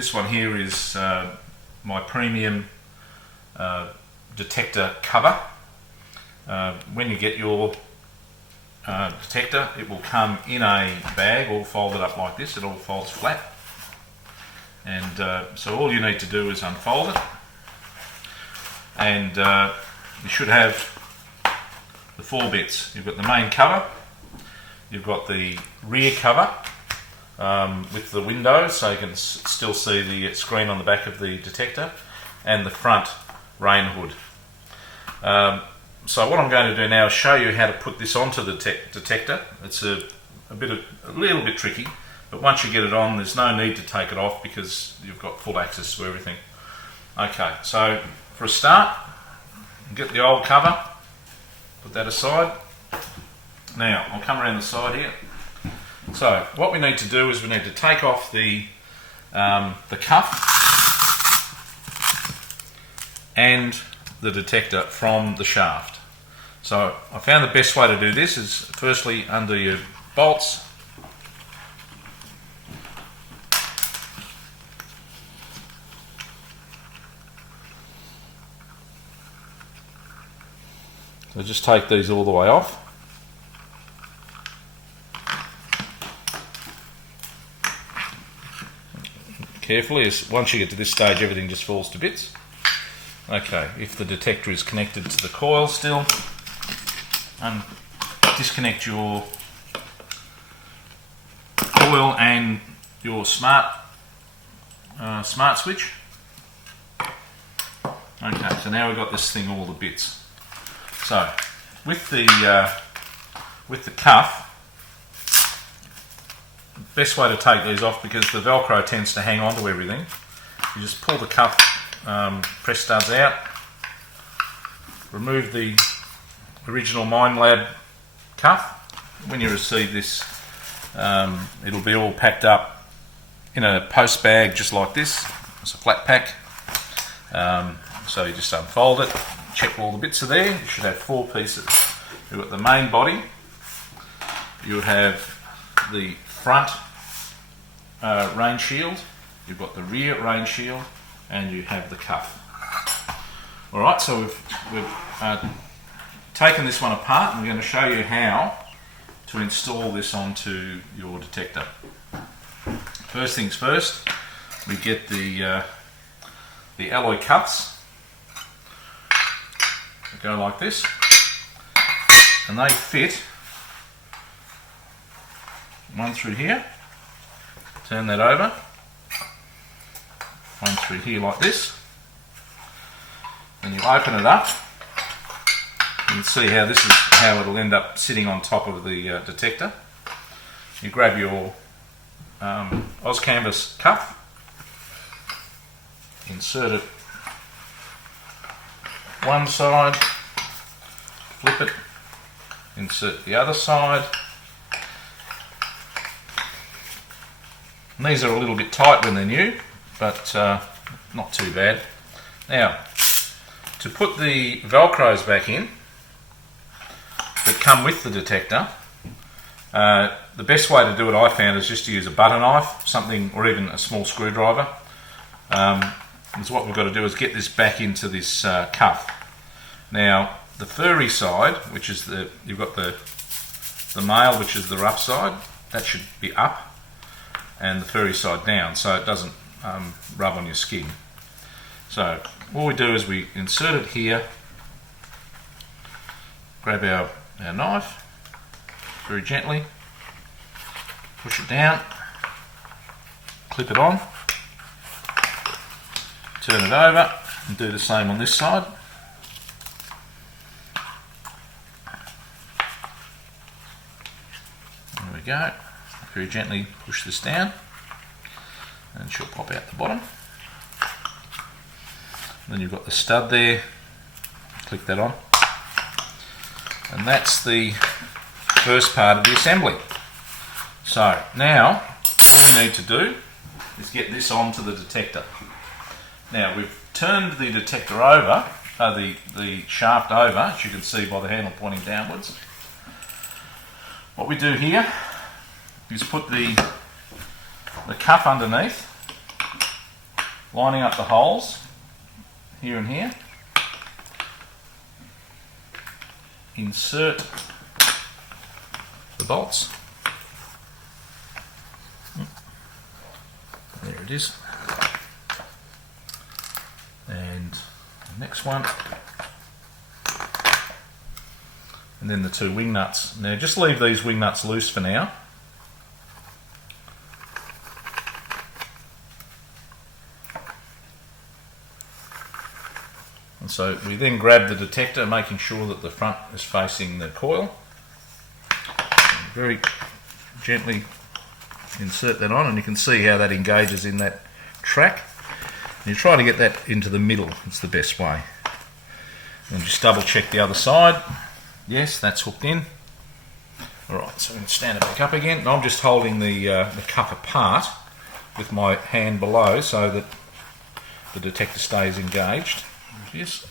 this one here is my premium detector cover. When you get your detector, it will come in a bag all folded up like this. It all folds flat, and so all you need to do is unfold it, and you should have the 4 bits. You've got the main cover, you've got the rear cover with the windows so you can still see the screen on the back of the detector, and the front rain hood. So what I'm going to do now is show you how to put this onto the detector. It's a little bit tricky, but once you get it on, there's no need to take it off because you've got full access to everything. Okay, so for a start, get the old cover, put that aside. Now I'll come around the side here. So what we need to do is we need to take off the cuff and the detector from the shaft. So I found the best way to do this is firstly undo your bolts, so just take these all the way off. Carefully, as once you get to this stage everything just falls to bits. Okay, if the detector is connected to the coil still, disconnect your coil and your smart switch. Okay, so now we've got this thing all the bits. So with the cuff, best way to take these off, because the Velcro tends to hang on to everything, you just pull the cuff press studs out, remove the original Minelab cuff. When you receive this, it'll be all packed up in a post bag just like this. It's a flat pack, so you just unfold it, check all the bits are there. You should have 4 pieces. You've got the main body, you have the front rain shield, you've got the rear rain shield, and you have the cuff. Alright, so we've taken this one apart, and we're going to show you how to install this onto your detector. First things first, we get the alloy cups. They go like this, and they fit one through here. Turn that over. One through here like this. And you open it up. You can see how this is how it'll end up sitting on top of the detector. You grab your Oscanvas cuff, insert it one side, flip it, insert the other side. And these are a little bit tight when they're new, but not too bad. Now, to put the Velcros back in that come with the detector, the best way to do it, I found, is just to use a butter knife, something, or even a small screwdriver. So what we've got to do is get this back into this cuff. Now, the furry side, which is you've got the male, which is the rough side, that should be up, and the furry side down, so it doesn't rub on your skin. So all we do is we insert it here, grab our knife very gently, push it down, clip it on, turn it over, and do the same on this side. There we go. Very gently push this down, and she'll pop out the bottom. And then you've got the stud there, click that on, and that's the first part of the assembly. So now all we need to do is get this onto the detector. Now we've turned the detector over, the shaft over, as you can see by the handle pointing downwards. What we do here is put the cuff underneath, lining up the holes here and here. Insert the bolts. There it is. And the next one. And then the 2 wing nuts. Now just leave these wing nuts loose for now. And so we then grab the detector, making sure that the front is facing the coil. And very gently insert that on, and you can see how that engages in that track. And you try to get that into the middle, it's the best way. And just double check the other side. Yes, that's hooked in. Alright, so I'm going to stand it back up again. And I'm just holding the cup apart with my hand below so that the detector stays engaged. Yes.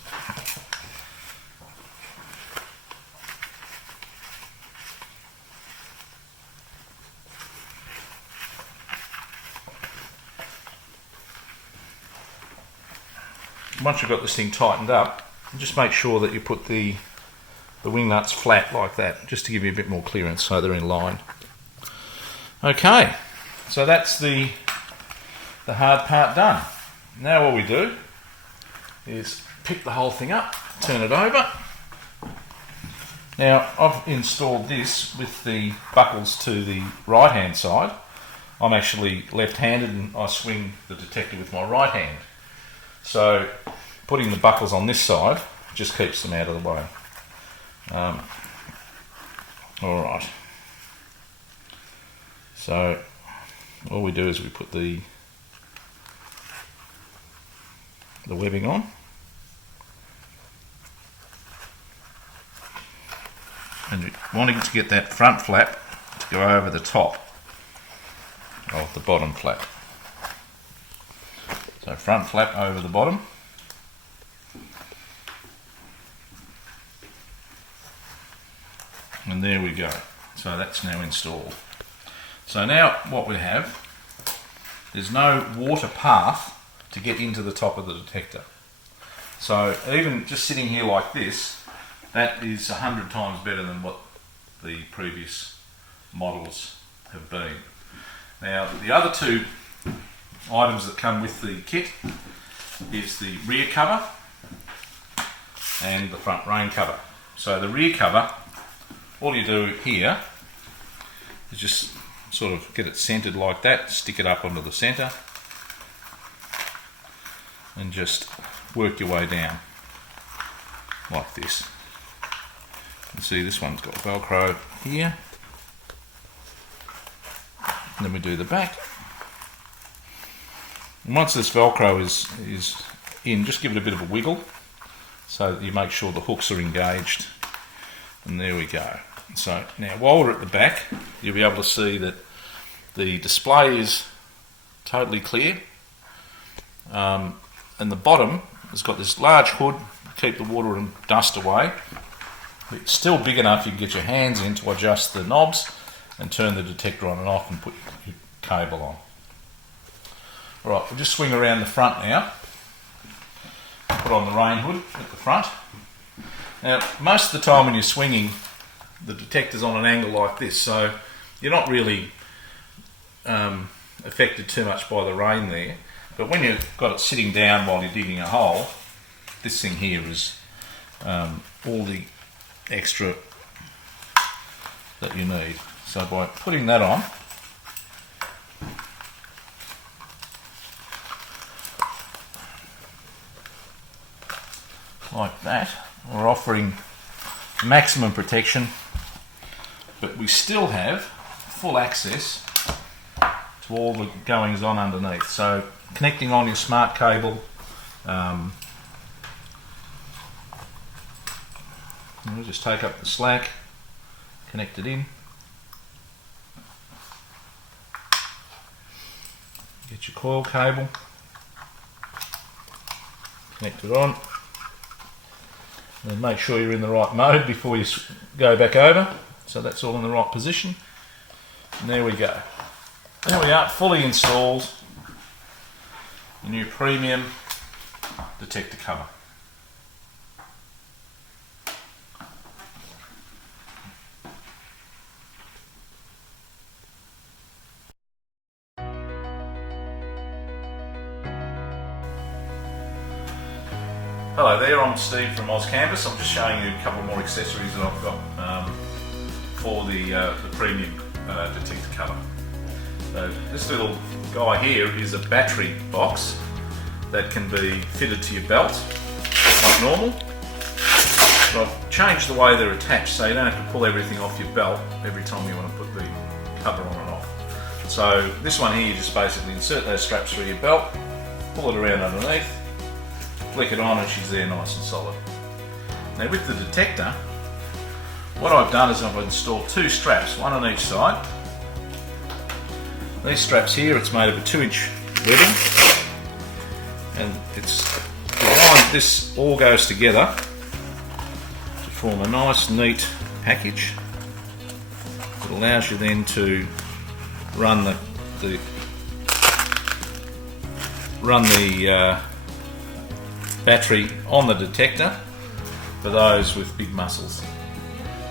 Once you've got this thing tightened up, just make sure that you put the wing nuts flat like that, just to give you a bit more clearance so they're in line. Okay, so that's the hard part done. Now what we do is pick the whole thing up, turn it over. Now I've installed this with the buckles to the right hand side. I'm actually left-handed and I swing the detector with my right hand. So putting the buckles on this side just keeps them out of the way. Alright, so all we do is we put the webbing on. And you're wanting to get that front flap to go over the top of the bottom flap. So front flap over the bottom. And there we go. So that's now installed. So now what we have, there's no water path to get into the top of the detector. So even just sitting here like this, that is 100 times better than what the previous models have been. Now the other 2 items that come with the kit is the rear cover and the front rain cover. So the rear cover, all you do here is just sort of get it centered like that, stick it up onto the center and just work your way down like this. You can see this one's got Velcro here. And then we do the back. And once this Velcro is in, just give it a bit of a wiggle so that you make sure the hooks are engaged. And there we go. So now while we're at the back, you'll be able to see that the display is totally clear. And the bottom has got this large hood to keep the water and dust away. It's still big enough you can get your hands in to adjust the knobs and turn the detector on and off and put your cable on. Alright, we'll just swing around the front now. Put on the rain hood at the front. Now, most of the time when you're swinging, the detector's on an angle like this, so you're not really affected too much by the rain there. But when you've got it sitting down while you're digging a hole, this thing here is all the extra that you need. So by putting that on, like that, we're offering maximum protection, but we still have full access to all the goings on underneath. So connecting on your smart cable, we'll just take up the slack, connect it in, get your coil cable, connect it on, and make sure you're in the right mode before you go back over, so that's all in the right position. And there we go. There we are, fully installed. the new premium detector cover. Hello there, I'm Steve from OzCanvas. I'm just showing you a couple more accessories that I've got for the premium detector cover. So this little guy here is a battery box that can be fitted to your belt like normal. But I've changed the way they're attached so you don't have to pull everything off your belt every time you want to put the cover on and off. So this one here, you just basically insert those straps through your belt, pull it around underneath, flick it on, and she's there nice and solid. Now with the detector, what I've done is I've installed two straps, one on each side. These straps here, it's made of a 2-inch webbing, and it's designed, this all goes together to form a nice neat package. It allows you then to run the battery on the detector for those with big muscles.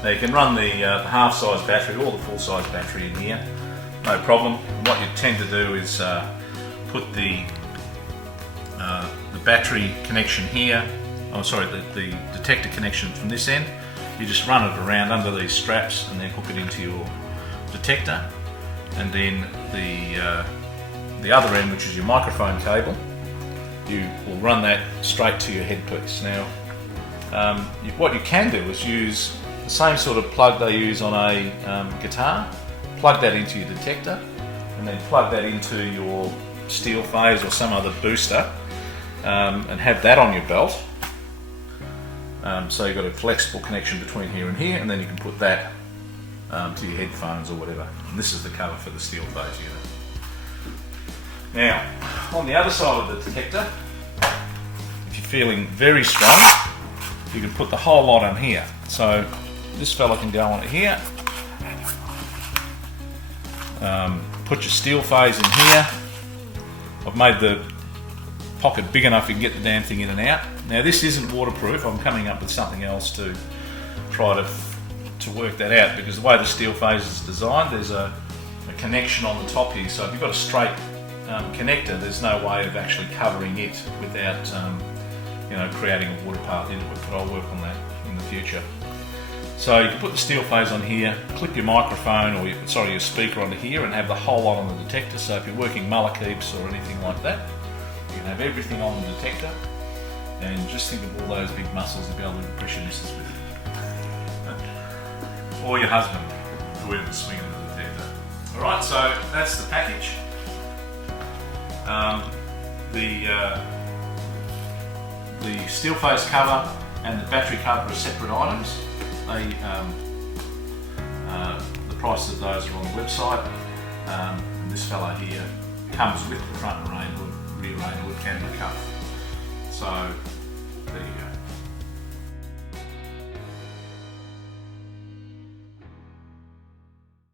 Now you can run the half-size battery or the full-size battery in here, no problem. What you tend to do is put the battery connection here, the detector connection from this end. You just run it around under these straps and then hook it into your detector, and then the other end, which is your microphone cable, you will run that straight to your headpiece. Now, what you can do is use the same sort of plug they use on a guitar, plug that into your detector, and then plug that into your steel phase or some other booster, and have that on your belt. So you've got a flexible connection between here and here, and then you can put that to your headphones or whatever. And this is the cover for the steel phase unit. Now, on the other side of the detector, if you're feeling very strong, you can put the whole lot on here. So this fella can go on it here. Put your steel phase in here. I've made the pocket big enough you can get the damn thing in and out. Now this isn't waterproof. I'm coming up with something else to try to work that out, because the way the steel phase is designed, there's a connection on the top here. So if you've got a straight connector, there's no way of actually covering it without creating a water path into it, but I'll work on that in the future. So you can put the steel phase on here, clip your microphone or your speaker onto here, and have the whole lot on the detector. So if you're working mullah-keeps or anything like that, you can have everything on the detector, and just think of all those big muscles you'll be able to impress your missus with. Or your husband, whoever's swinging the detector. Alright, so that's the package. The steel phase cover and the battery cover are separate items. The prices of those are on the website. And this fella here comes with the front and rear rain hood and the cuff. So there you go.